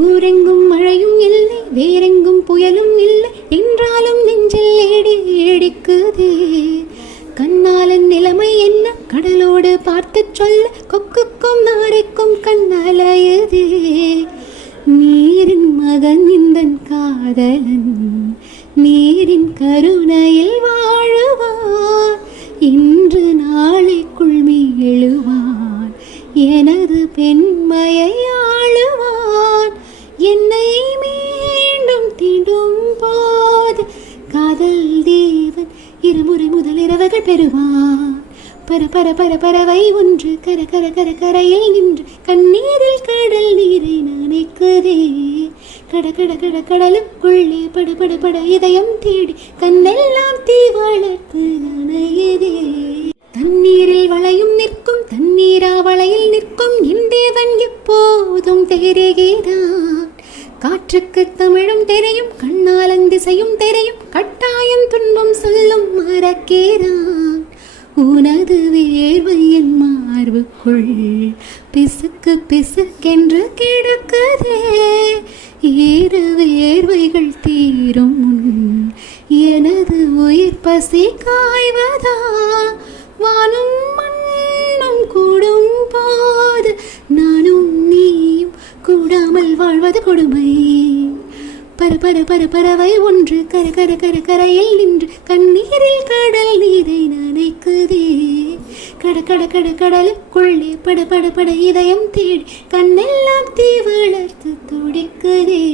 ஊரெங்கும் மழையும் இல்லை, வேறெங்கும் புயலும் இல்லை, என்றாலும் நெஞ்சில் ஏடி ஏடிக்குதே. கண்ணாலன் நிலைமை என்ன கடலோடு பார்த்து சொல்ல, கொக்குக்கும் நாரைக்கும் கண்ணாலயதே. நீரின் மகன் இந்தன் காதலன், நீரின் கருணையில் வாழுவார், இன்று நாளைக்குள் எழுவான், எனது பெண்மையை ஆளுவான். என்னை மீண்டும் தீண்டும் போது காதல் தேவன் இருமுறை முதல் இரவுகள் பெறுவான். பர பர பர பறவை ஒன்று கர கர கர கரையில் நின்று கண்ணீரில் கடல் நீரை நினைக்குதே. கட கட கட கடலுக்குள்ளே பட பட பட இதயம் தேடி கண்ணெல்லாம் தீ வளர்த்து நனையதே. தண்ணீரில் வளையும் நிற்கும், தண்ணீரா வளையில் நிற்கும் என் தேவன் எப்போதும் தெரிகிறான். காற்றுக்கு தமிழும் தெரியும், கண்ணாலன் திசையும் தெரியும், கட்டாயம் துன்பம் சொல்லும் மறக்கிறான். உனது வேர்வை என் மார்புக்குள் பிசுக்கு பிசுக்கென்று கிடக்குதே. ஏறு வேர்வைகள் தீரும் முன் எனது உயிர் பசி காய்வதா. வானும் மண்ணும் கூடும் போது நானும் நீயும் கூடாமல் வாழ்வது கொடுமை. பர பர பர பறவை ஒன்று கர கர கர கரையில் நின்று கண்ணீரில் கடல் நீரை நனைக்குதே. கட கட கட கடலுக்குள்ளே பட பட பட இதயம் தேடி கண்ணெல்லாம் தீ வளர்த்து துடிக்குதே.